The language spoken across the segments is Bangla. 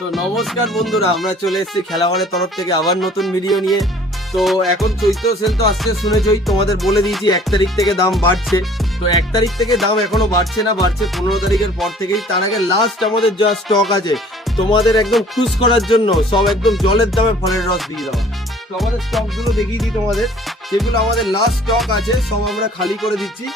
তো নমস্কার বন্ধুরা, আমরা চলে এসেছি খেলাঘরের তরফ থেকে আবার নতুন ভিডিও নিয়ে। তো এখন চৈত্র সেল তো আসছে শুনেছই, তোমাদের বলে দিয়েছি 1 তারিখ থেকে দাম বাড়ছে। তো 1 তারিখ থেকে দাম এখনো বাড়ছে না, বাড়ছে 15 তারিখের পর থেকেই। তার আগে লাস্ট আমাদের যা স্টক আছে তোমাদের একদম খুশ করার জন্য সব একদম জলের দামে ফলের রস দিয়ে দেওয়া। তো আমাদের স্টকগুলো দেখিয়ে দিই তোমাদের, যেগুলো আমাদের লাস্ট স্টক আছে সব আমরা খালি করে দিচ্ছি।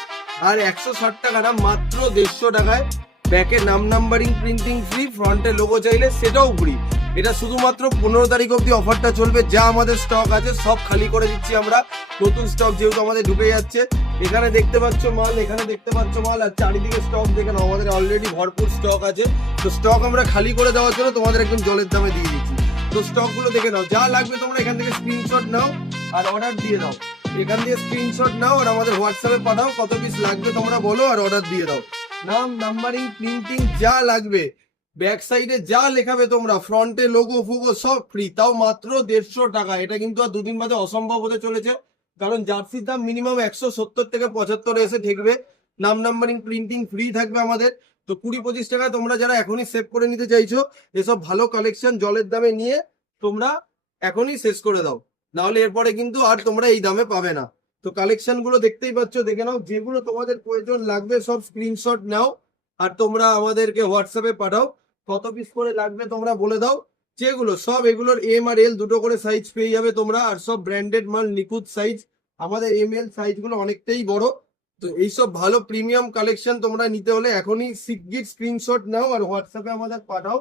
আর 160 টাকা না, মাত্র 150 টাকায় ব্যাকে নাম নাম্বারিং প্রিন্টিং ফ্রি, ফ্রন্টে লোগো চাইলে সেটাও ফ্রি। এটা শুধুমাত্র 15 তারিখ অবধি অফারটা চলবে। যা আমাদের স্টক আছে সব খালি করে দিচ্ছি আমরা, নতুন স্টক যেহেতু আমাদের ঢুকে যাচ্ছে। এখানে দেখতে পাচ্ছ মাল, এখানে দেখতে পাচ্ছ মাল, আর চারিদিকে স্টক দেখে নাও, আমাদের অলরেডি ভরপুর স্টক আছে। তো স্টক আমরা খালি করে দেওয়ার জন্য তোমাদের একদম জলের দামে দিয়ে দিচ্ছি। তো স্টকগুলো দেখে নাও, যা লাগবে তোমরা এখান থেকে স্ক্রিনশট নাও আর অর্ডার দিয়ে দাও। এখান দিয়ে স্ক্রিনশট নাও আর আমাদের হোয়াটসঅ্যাপে পাঠাও, কত পিস লাগবে তোমরা বলো আর অর্ডার দিয়ে দাও। নাম নাম্বারিং প্রিন্টিং যা লাগবে, ব্যাক সাইডে যা লেখাবে তোমরা, ফ্রন্টে লোগো ফুগো সব ফ্রি, তাও মাত্র 150 টাকা। এটা কিন্তু আর দুদিন বাদে অসম্ভব হতে চলেছে, কারণ জার্সির দাম মিনিমাম 170 থেকে 75 এসে ঠেকবে। নাম নাম্বারিং প্রিন্টিং ফ্রি থাকবে আমাদের। তো 20-25 টাকা তোমরা যারা এখনই সেভ করে নিতে চাইছো, এসব ভালো কালেকশন জলের দামে নিয়ে তোমরা এখনই শেষ করে দাও, নাহলে এরপরে কিন্তু আর তোমরা এই দামে পাবে না। তো কালেকশন গুলো দেখতেই পাচ্ছ, দেখে নাও, যেগুলো তোমাদের প্রয়োজন লাগবে সব স্ক্রিনশট নাও আর তোমরা আমাদেরকে হোয়াটসঅ্যাপে পাঠাও, কত পিস করে লাগবে তোমরা বলে দাও। যেগুলো সব এগুলোর এম আর এল দুটো করে সাইজ পেয়ে যাবে তোমরা, আর সব ব্র্যান্ডেড মাল, নিখুঁত সাইজ। আমাদের এম এল সাইজ গুলো অনেকটাই বড়। তো এইসব ভালো প্রিমিয়াম কালেকশন তোমরা নিতে হলে এখনই শিগগির স্ক্রিনশট নাও আর হোয়াটসঅ্যাপে আমাদের পাঠাও,